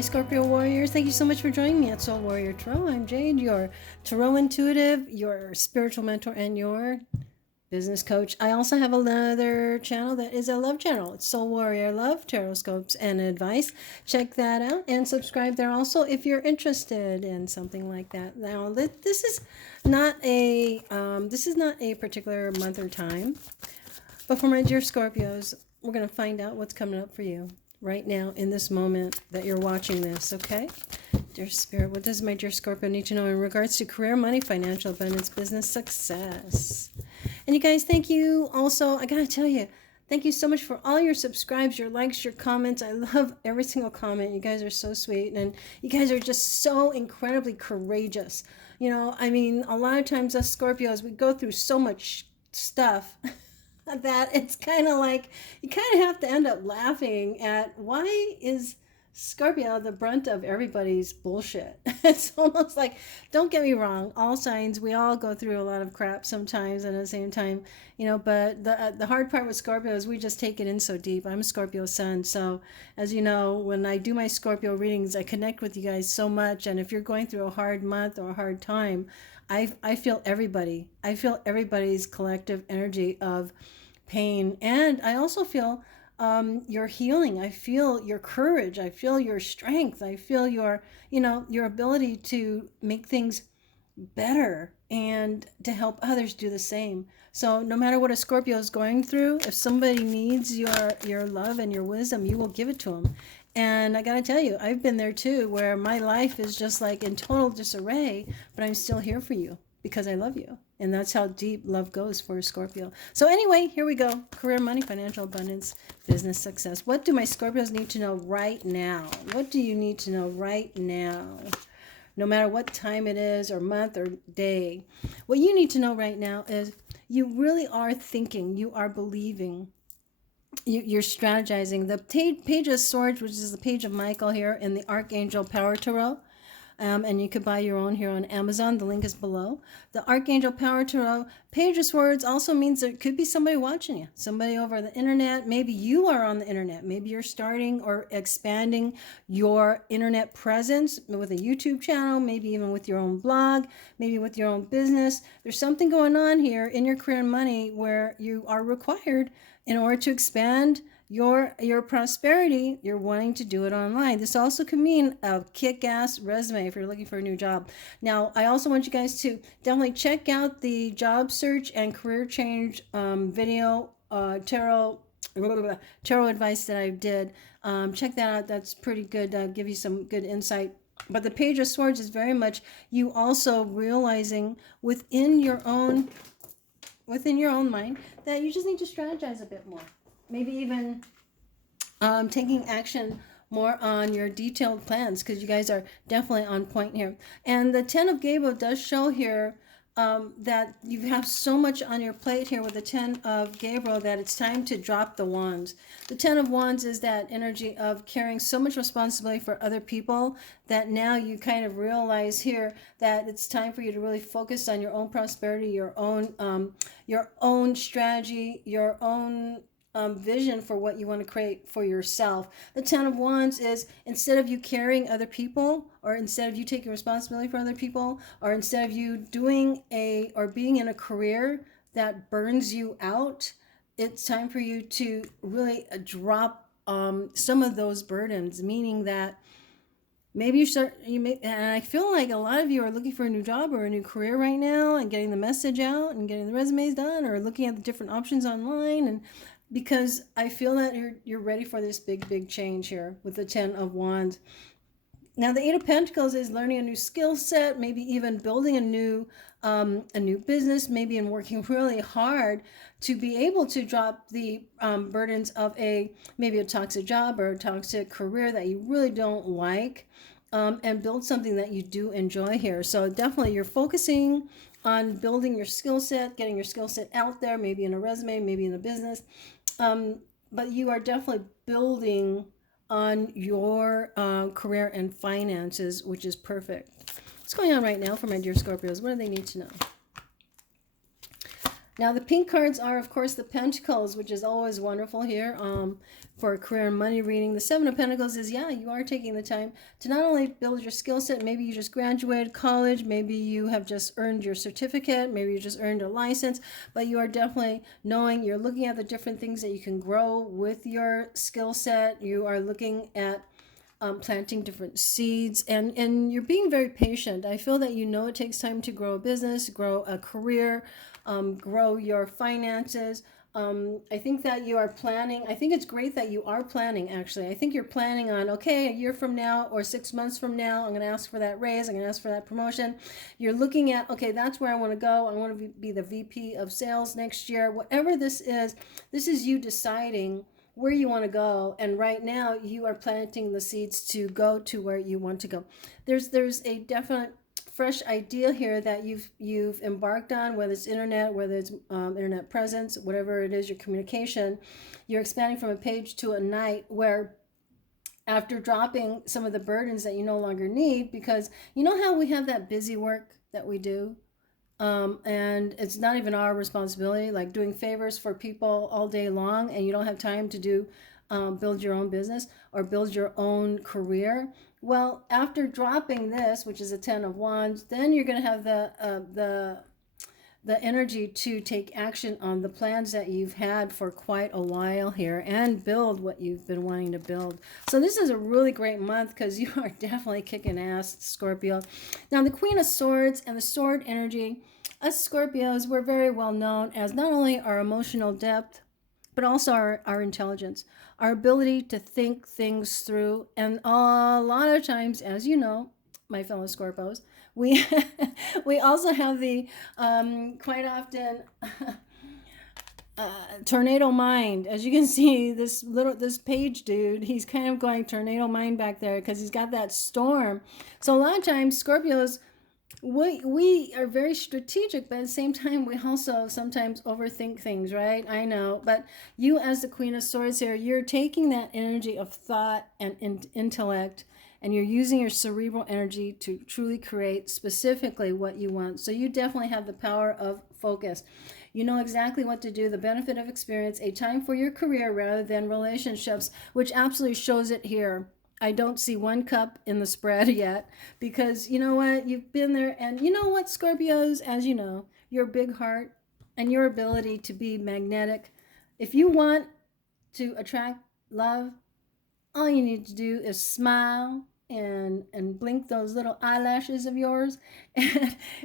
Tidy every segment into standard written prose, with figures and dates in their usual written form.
my Scorpio warriors. Thank you so much for joining me at Soul Warrior Tarot. I'm Jade, your tarot intuitive, your spiritual mentor, and your business coach. I also have another channel that is a love channel. It's Soul Warrior Love, Taroscopes, and Advice. Check that out and subscribe there also if you're interested in something like that. Now, this is not a particular month or time, but for my dear Scorpios, we're going to find out what's coming up for you right now in this moment that you're watching this, okay? Dear Spirit, what does my dear Scorpio need to know in regards to career, money, financial abundance, business success? And you guys, thank you also. I gotta tell you, thank you so much for all your subscribes, your likes, your comments. I love every single comment. You guys are so sweet, and you guys are just so incredibly courageous. You know, I mean, a lot of times us Scorpios, we go through so much stuff that it's kind of like you kind of have to end up laughing at why is Scorpio the brunt of everybody's bullshit. It's almost like, don't get me wrong, all signs, we all go through a lot of crap sometimes, and at the same time, you know, but the hard part with Scorpio is we just take it in so deep. I'm a Scorpio sun, so as you know, when I do my Scorpio readings, I connect with you guys so much, and if you're going through a hard month or a hard time, I feel everybody. I feel everybody's collective energy of pain, and I also feel your healing. I feel your courage. I feel your strength. I feel your, you know, your ability to make things better and to help others do the same. So no matter what a Scorpio is going through, if somebody needs your love and your wisdom, you will give it to them. And I gotta tell you, I've been there too, where my life is just like in total disarray, but I'm still here for you because I love you. And that's how deep love goes for a Scorpio. So anyway, here we go. Career, money, financial abundance, business success. What do my Scorpios need to know right now? What do you need to know right now? No matter what time it is or month or day. What you need to know right now is you really are thinking, you are believing, you're strategizing. The Page of Swords, which is the Page of Michael here in the Archangel Power Tarot. And you could buy your own here on Amazon. The link is below. The Archangel Power Tarot, Page of Swords also means there could be somebody watching you, somebody over the internet. Maybe you are on the internet. Maybe you're starting or expanding your internet presence with a YouTube channel, maybe even with your own blog, maybe with your own business. There's something going on here in your career and money where you are required in order to expand your prosperity. You're wanting to do it online. This also could mean a kick-ass resume if you're looking for a new job. Now, I also want you guys to definitely check out the job search and career change video tarot advice that I did. Check that out. That's pretty good. Give you some good insight. But the Page of Swords is very much you also realizing within your own mind that you just need to strategize a bit more. Maybe even taking action more on your detailed plans, because you guys are definitely on point here. And the Ten of Gabriel does show here that you have so much on your plate here with the Ten of Gabriel that it's time to drop the wands. The Ten of Wands is that energy of carrying so much responsibility for other people that now you kind of realize here that it's time for you to really focus on your own prosperity, your own strategy, your own vision for what you want to create for yourself. The Ten of Wands is instead of you carrying other people, or instead of you taking responsibility for other people, or instead of you doing or being in a career that burns you out, it's time for you to really drop some of those burdens, meaning that maybe and I feel like a lot of you are looking for a new job or a new career right now and getting the message out and getting the resumes done or looking at the different options online, and because I feel that you're ready for this big change here with the Ten of Wands. Now the Eight of Pentacles is learning a new skill set, maybe even building a new business, maybe in working really hard to be able to drop the burdens of maybe a toxic job or a toxic career that you really don't like, and build something that you do enjoy here. So definitely you're focusing on building your skill set, getting your skill set out there, maybe in a resume, maybe in a business. But you are definitely building on your career and finances, which is perfect. What's going on right now for my dear Scorpios? What do they need to know? Now the pink cards are, of course, the Pentacles, which is always wonderful here for a career and money reading. The Seven of Pentacles is, yeah, you are taking the time to not only build your skill set. Maybe you just graduated college. Maybe you have just earned your certificate. Maybe you just earned a license. But you are definitely knowing, you're looking at the different things that you can grow with your skill set. You are looking at planting different seeds, and you're being very patient. I feel that you know it takes time to grow a business, grow a career, grow your finances. I think that you are planning. I think it's great that you are planning, actually. I think you're planning on, okay, a year from now or 6 months from now, I'm going to ask for that raise. I'm going to ask for that promotion. You're looking at, okay, that's where I want to go. I want to be the VP of sales next year. Whatever this is you deciding where you want to go, and right now you are planting the seeds to go to where you want to go. There's a definite fresh idea here that you've embarked on, whether it's internet, whether it's internet presence, whatever it is, your communication. You're expanding from a page to a night, where after dropping some of the burdens that you no longer need, because you know how we have that busy work that we do, and it's not even our responsibility, like doing favors for people all day long, and you don't have time to do build your own business or build your own career. Well, after dropping this, which is a 10 of Wands, then you're going to have the energy to take action on the plans that you've had for quite a while here, and build what you've been wanting to build. So this is a really great month, because you are definitely kicking ass, Scorpio. Now the Queen of Swords and the sword energy, us Scorpios, we're very well known as not only our emotional depth, but also our intelligence, our ability to think things through. And a lot of times, as you know, my fellow Scorpios, we we also have the quite often tornado mind. As you can see, this page dude, he's kind of going tornado mind back there, because he's got that storm. So a lot of times Scorpios, we are very strategic, but at the same time we also sometimes overthink things, right? I know, but you as the Queen of Swords here, you're taking that energy of thought and intellect, and you're using your cerebral energy to truly create specifically what you want. So you definitely have the power of focus. You know exactly what to do, the benefit of experience, a time for your career rather than relationships, which absolutely shows it here. I don't see one cup in the spread yet, because you know what? You've been there, and you know what, Scorpios, as you know, your big heart and your ability to be magnetic. If you want to attract love, all you need to do is smile and blink those little eyelashes of yours,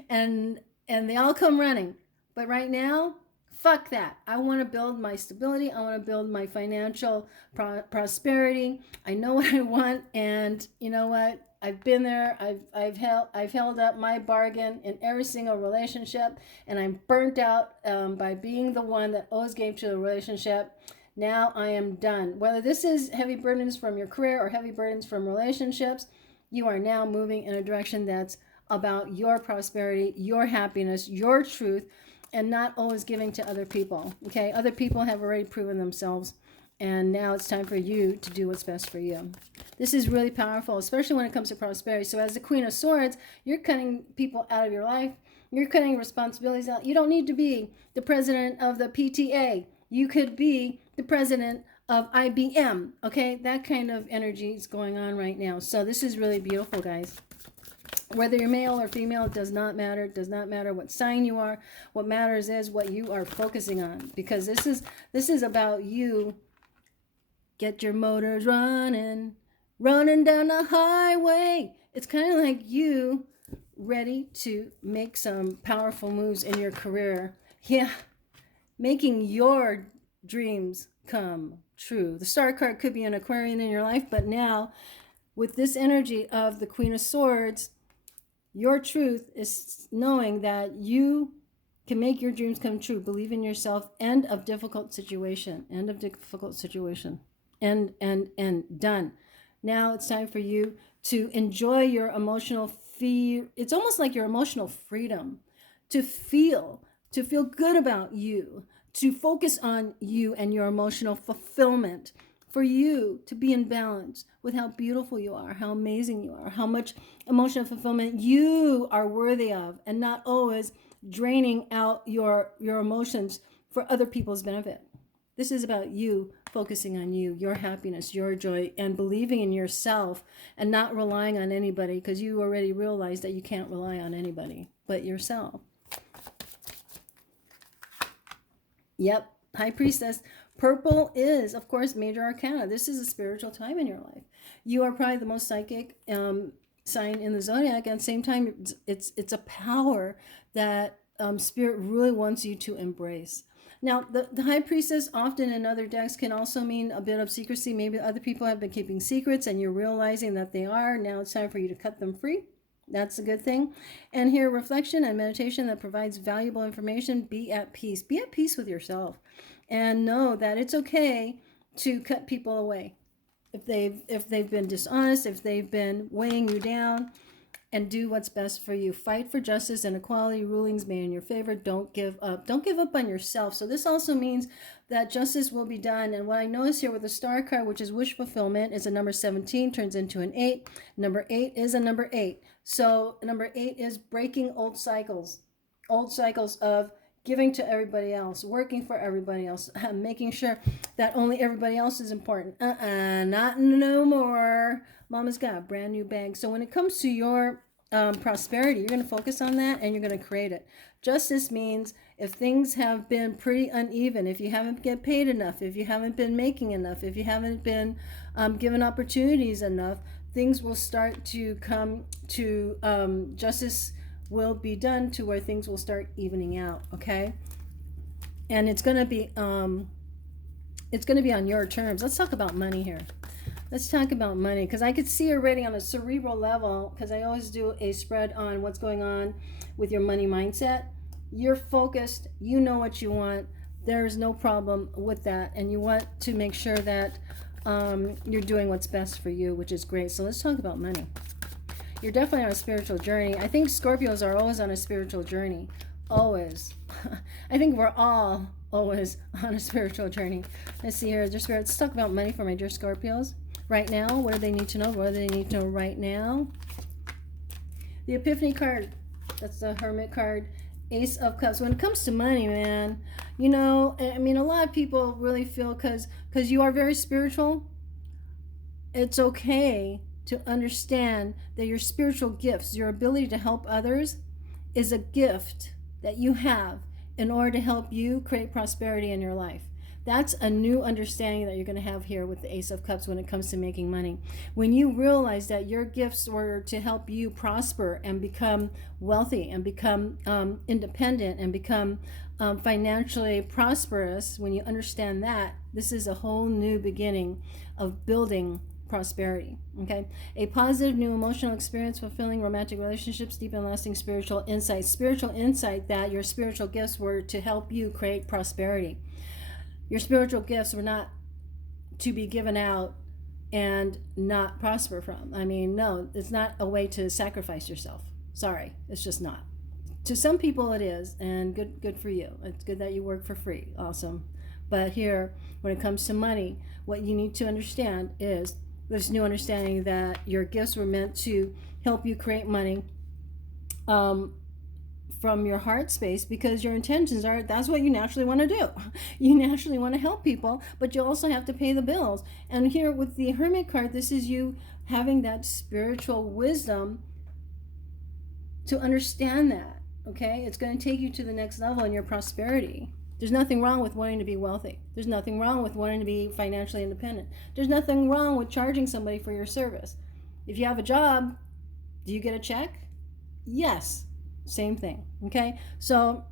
and and they all come running. But right now, fuck that. I want to build my stability. I want to build my financial prosperity. I know what I want, and you know what? I've been there. I've held up my bargain in every single relationship, and I'm burnt out by being the one that always gave to the relationship. Now I am done. Whether this is heavy burdens from your career or heavy burdens from relationships, you are now moving in a direction that's about your prosperity, your happiness, your truth, and not always giving to other people. Okay, other people have already proven themselves, and now it's time for you to do what's best for you. This is really powerful, especially when it comes to prosperity. So as the Queen of Swords, you're cutting people out of your life. You're cutting responsibilities out. You don't need to be the president of the PTA. You could be the president of IBM. Okay, that kind of energy is going on right now. So this is really beautiful, guys. Whether you're male or female, it does not matter. It does not matter what sign you are. What matters is what you are focusing on, because this is about you. Get your motors running down the highway. It's kind of like you ready to make some powerful moves in your career. Yeah, making your dreams come true. The star card could be an Aquarian in your life, but now with this energy of the Queen of Swords, your truth is knowing that you can make your dreams come true. Believe in yourself. End of difficult situation. End of difficult situation. And done. Now it's time for you to enjoy your emotional fear. It's almost like your emotional freedom to feel good about you, to focus on you and your emotional fulfillment, for you to be in balance with how beautiful you are, how amazing you are, how much emotional fulfillment you are worthy of, and not always draining out your emotions for other people's benefit. This is about you focusing on you, your happiness, your joy, and believing in yourself and not relying on anybody, because you already realize that you can't rely on anybody but yourself. Yep, High Priestess. Purple is, of course, major arcana. This is a spiritual time in your life. You are probably the most psychic sign in the zodiac. At the same time, it's a power that Spirit really wants you to embrace. Now, the High Priestess often in other decks can also mean a bit of secrecy. Maybe other people have been keeping secrets and you're realizing that they are. Now it's time for you to cut them free. That's a good thing. And here, reflection and meditation that provides valuable information. Be at peace. Be at peace with yourself. And know that it's okay to cut people away. If they've been dishonest, if they've been weighing you down, and do what's best for you. Fight for justice and equality. Rulings made in your favor. Don't give up. Don't give up on yourself. So this also means that justice will be done. And what I notice here with the star card, which is wish fulfillment, is a number 17, turns into an 8. Number 8 is a number 8. So number 8 is breaking old cycles of giving to everybody else, working for everybody else, making sure that only everybody else is important. Not no more. Mama's got a brand new bag. So when it comes to your prosperity, you're going to focus on that and you're going to create it. Justice means if things have been pretty uneven, if you haven't get paid enough, if you haven't been making enough, if you haven't been given opportunities enough, things will start to come to justice will be done to where things will start evening out. Okay, and it's going to be on your terms. Let's talk about money here. Let's talk about money, because I could see already on a cerebral level, because I always do a spread on what's going on with your money mindset. You're focused. You know what you want. There's no problem with that. And you want to make sure that you're doing what's best for you, which is great. So let's talk about money. You're definitely on a spiritual journey. I think Scorpios are always on a spiritual journey. Always. I think we're all always on a spiritual journey. Let's see here. Dear Spirit, let's talk about money for my dear Scorpios. Right now, what do they need to know? What do they need to know right now? The Epiphany card. That's the Hermit card. Ace of Cups. When it comes to money, man, you know, I mean, a lot of people really feel because you are very spiritual, it's okay to understand that your spiritual gifts, your ability to help others, is a gift that you have in order to help you create prosperity in your life. That's a new understanding that you're going to have here with the Ace of Cups when it comes to making money. When you realize that your gifts were to help you prosper and become wealthy and become independent and become financially prosperous, when you understand that, this is a whole new beginning of building prosperity. Okay, a positive new emotional experience, fulfilling romantic relationships, deep and lasting spiritual insight that your spiritual gifts were to help you create prosperity. Your spiritual gifts were not to be given out and not prosper from. I mean, no, it's not a way to sacrifice yourself. Sorry, it's just not. To some people it is, and good for you. It's good that you work for free. Awesome. But here, when it comes to money, what you need to understand is this new understanding that your gifts were meant to help you create money from your heart space, because your intentions are, that's what you naturally want to do. You naturally want to help people, but you also have to pay the bills. And here with the Hermit card, this is you having that spiritual wisdom to understand that. Okay, it's going to take you to the next level in your prosperity. There's nothing wrong with wanting to be wealthy. There's nothing wrong with wanting to be financially independent. There's nothing wrong with charging somebody for your service. If you have a job, do you get a check? Yes. Same thing. Okay, so,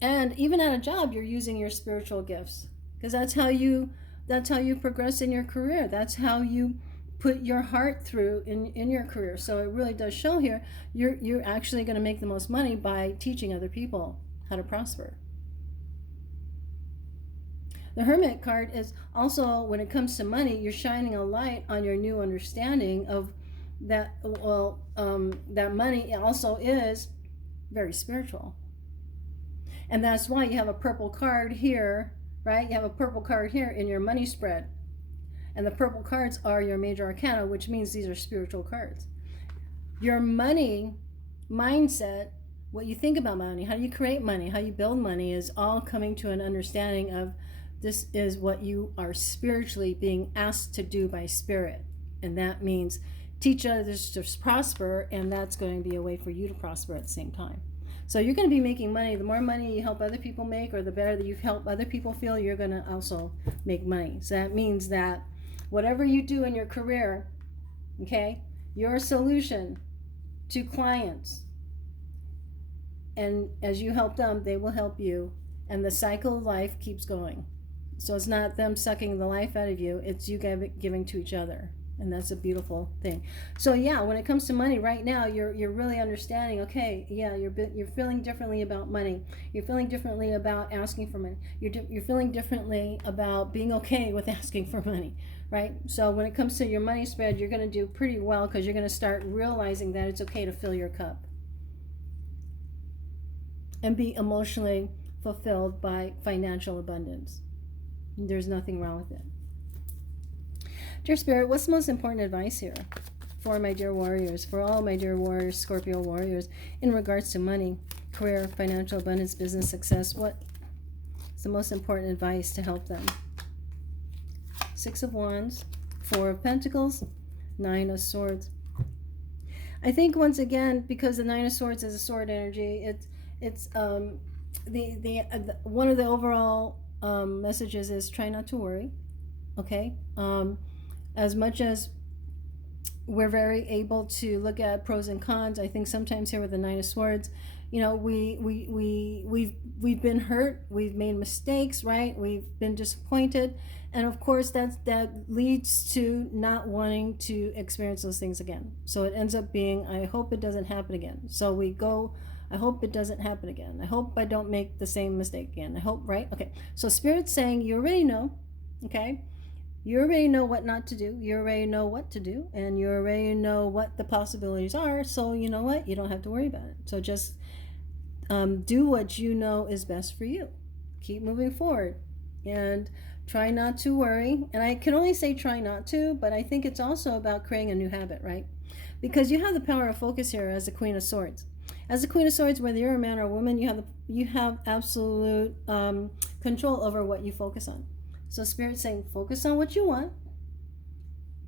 and even at a job, you're using your spiritual gifts, because that's how you progress in your career. That's how you put your heart through in your career. So it really does show here you're actually going to make the most money by teaching other people how to prosper. The Hermit card is also, when it comes to money, you're shining a light on your new understanding of that. Well, that money also is very spiritual, and that's why you have a purple card here, right? You have a purple card here in your money spread, and the purple cards are your major arcana, which means these are spiritual cards. Your money mindset what you think about money, how you create money, how you build money is all coming to an understanding of this is what you are spiritually being asked to do by spirit. And that means teach others to prosper, and that's going to be a way for you to prosper at the same time. So you're going to be making money. The more money you help other people make, or the better that you help other people feel, you're going to also make money. So that means that whatever you do in your career, okay, your solution to clients, and as you help them, they will help you, and the cycle of life keeps going. So it's not them sucking the life out of you, it's you giving to each other. And that's a beautiful thing. So yeah, when it comes to money right now, you're really understanding, okay, yeah, you're feeling differently about money. You're feeling differently about asking for money. You're feeling differently about being okay with asking for money, right? So when it comes to your money spread, you're going to do pretty well, because you're going to start realizing that it's okay to fill your cup and be emotionally fulfilled by financial abundance. There's nothing wrong with it. Dear Spirit, what's the most important advice here for my dear warriors, for all my dear warriors, Scorpio warriors, in regards to money, career, financial abundance, business success? What is the most important advice to help them? Six of Wands, Four of Pentacles, Nine of Swords. I think once again, because the Nine of Swords is a sword energy, it's the one of the overall messages is try not to worry. Okay. As much as we're very able to look at pros and cons, I think sometimes here with the Nine of Swords, you know, we've been hurt, we've made mistakes, right? We've been disappointed, and of course that leads to not wanting to experience those things again. So it ends up being, I hope it doesn't happen again. So we go, I hope it doesn't happen again. I hope I don't make the same mistake again. I hope, right? Okay. So Spirit's saying you already know, okay? You already know what not to do. You already know what to do, and you already know what the possibilities are. So you know what? You don't have to worry about it. So just do what you know is best for you. Keep moving forward, and try not to worry. And I can only say try not to, but I think it's also about creating a new habit, right? Because you have the power of focus here as the Queen of Swords. As the Queen of Swords, whether you're a man or a woman, you have absolute control over what you focus on. So Spirit's saying focus on what you want,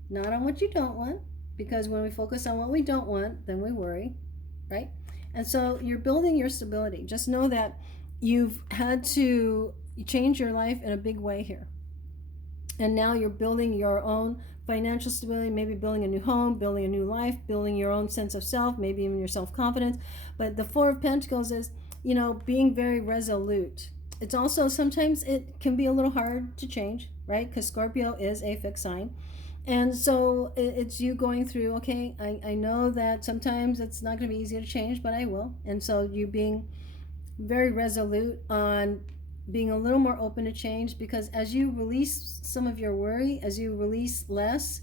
not on what you don't want, because when we focus on what we don't want, then we worry, right? And so you're building your stability. Just know that you've had to change your life in a big way here. And now you're building your own financial stability, maybe building a new home, building a new life, building your own sense of self, maybe even your self-confidence. But the Four of Pentacles is, you know, being very resolute. It's also, sometimes it can be a little hard to change, right? Because Scorpio is a fixed sign. And so it's you going through, okay, I know that sometimes it's not going to be easy to change, but I will. And so you being very resolute on being a little more open to change, because as you release some of your worry, as you release less,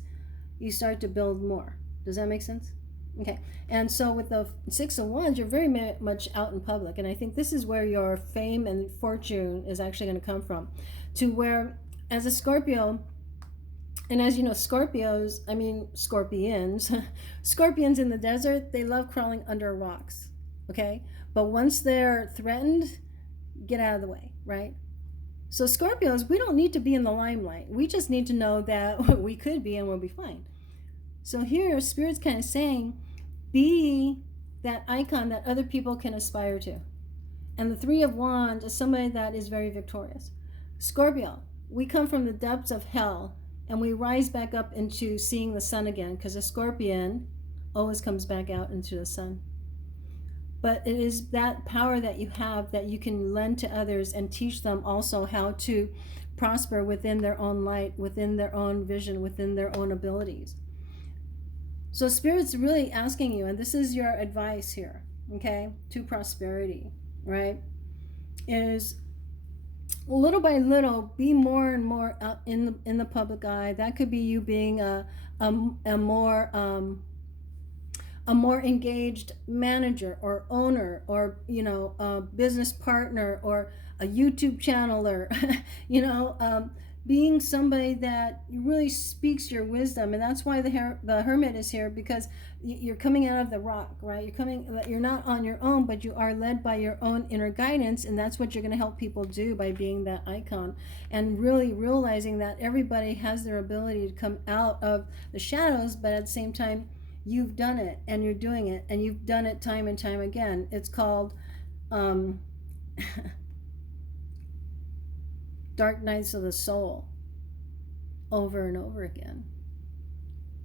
you start to build more. Does that make sense? Okay. And so with the Six of Wands, you're very much out in public. And I think this is where your fame and fortune is actually going to come from. To where, as a Scorpio, and as you know, scorpions scorpions in the desert, they love crawling under rocks. Okay. But once they're threatened, get out of the way, right? So Scorpios, we don't need to be in the limelight. We just need to know that we could be, and we'll be fine. So here, Spirit's kind of saying, be that icon that other people can aspire to. And the Three of Wands is somebody that is very victorious. Scorpio, we come from the depths of hell, and we rise back up into seeing the sun again, because a scorpion always comes back out into the sun. But it is that power that you have that you can lend to others and teach them also how to prosper within their own light, within their own vision, within their own abilities. So Spirit's really asking you, and this is your advice here, okay, to prosperity, right, is little by little, be more and more out in the public eye. That could be you being a more engaged manager or owner, or, you know, a business partner, or a YouTube channel, or, you know, being somebody that really speaks your wisdom. And that's why the hermit is here, because you're coming out of the rock, right? You're not on your own, but you are led by your own inner guidance, and that's what you're going to help people do by being that icon, and really realizing that everybody has their ability to come out of the shadows, but at the same time, you've done it and you're doing it, and you've done it time and time again. It's called dark nights of the soul, over and over again.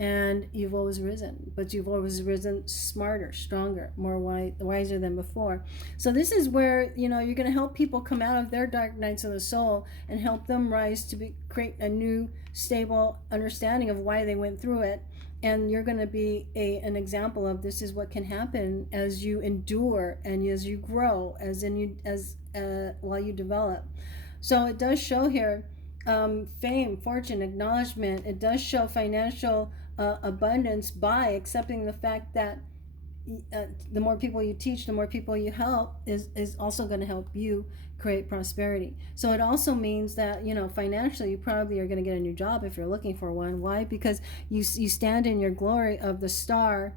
And you've always risen, but you've always risen smarter, stronger, more wiser than before. So this is where, you're going to help people come out of their dark nights of the soul and help them rise to create a new, stable understanding of why they went through it. And you're going to be an example of this is what can happen as you endure and as you grow, while you develop. So it does show here fame, fortune, acknowledgement. It does show financial abundance by accepting the fact that the more people you teach, the more people you help is also going to help you create prosperity. So it also means that, financially, you probably are going to get a new job if you're looking for one. Why? Because you stand in your glory of the star,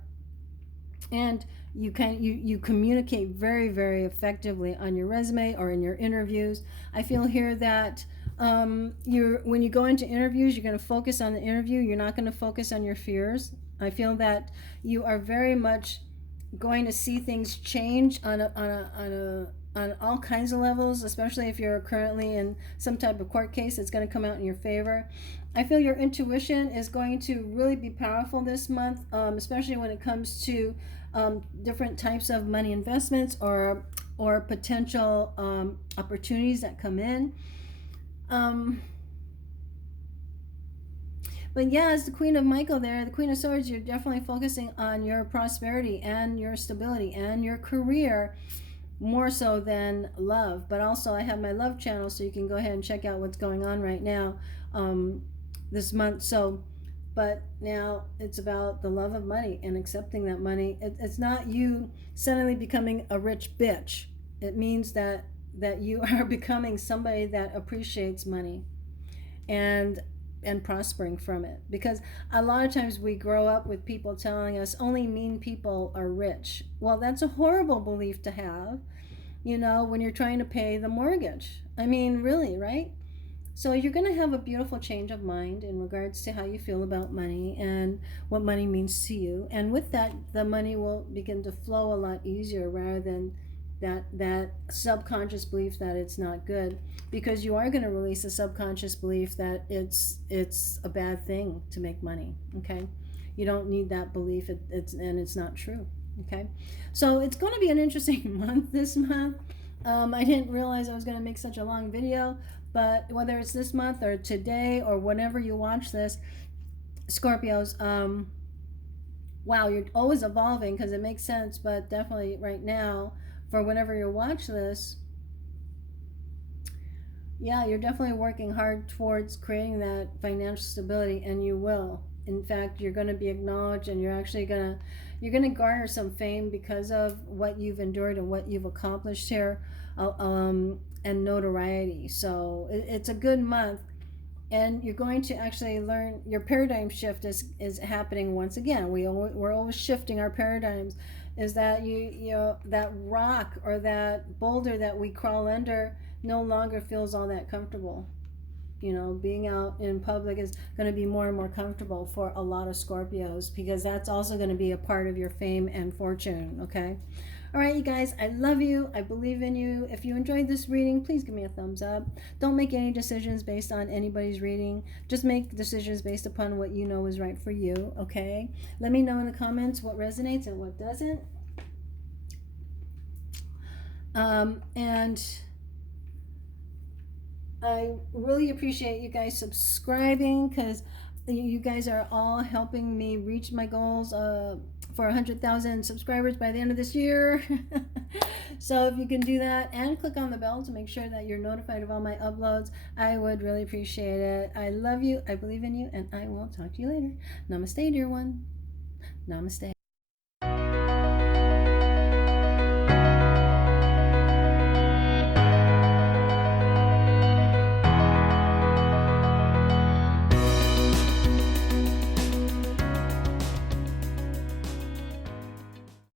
and you communicate very, very effectively on your resume or in your interviews. I feel here that when you go into interviews, you're going to focus on the interview. You're not going to focus on your fears. I feel that you are very much going to see things change on all kinds of levels, especially if you're currently in some type of court case. It's going to come out in your favor. I feel your intuition is going to really be powerful this month, especially when it comes to different types of money investments or potential opportunities that come in. But yeah, as the Queen of Michael there, the Queen of Swords, you're definitely focusing on your prosperity and your stability and your career more so than love. But also I have my love channel, so you can go ahead and check out what's going on right now this month. But now it's about the love of money and accepting that money. It's not you suddenly becoming a rich bitch. It means that you are becoming somebody that appreciates money and prospering from it. Because a lot of times we grow up with people telling us only mean people are rich. Well, that's a horrible belief to have, when you're trying to pay the mortgage. I mean, really, right? So you're going to have a beautiful change of mind in regards to how you feel about money and what money means to you. And with that, the money will begin to flow a lot easier, rather than that subconscious belief that it's not good, because you are going to release a subconscious belief that it's a bad thing to make money. Okay, you don't need that belief. It's not true. Okay, so it's going to be an interesting month this month. I didn't realize I was going to make such a long video, but whether it's this month or today or whenever you watch this, Scorpios, wow, you're always evolving, because it makes sense, but definitely right now, for whenever you watch this, yeah, you're definitely working hard towards creating that financial stability, and you will. In fact, you're going to be acknowledged, and you're going to garner some fame because of what you've endured and what you've accomplished here, and notoriety. So it's a good month, and you're going to actually learn. Your paradigm shift is happening once again. We're always shifting our paradigms. Is that that rock or that boulder that we crawl under no longer feels all that comfortable. Being out in public is going to be more and more comfortable for a lot of Scorpios, because that's also going to be a part of your fame and fortune. Okay. All right, you guys, I love you. I believe in you. If you enjoyed this reading, please give me a thumbs up. Don't make any decisions based on anybody's reading. Just make decisions based upon what you know is right for you, okay? Let me know in the comments what resonates and what doesn't. And I really appreciate you guys subscribing, because you guys are all helping me reach my goals for 100,000 subscribers by the end of this year. So if you can do that and click on the bell to make sure that you're notified of all my uploads, I would really appreciate it. I love you, I believe in you, and I will talk to you later. Namaste, dear one. Namaste.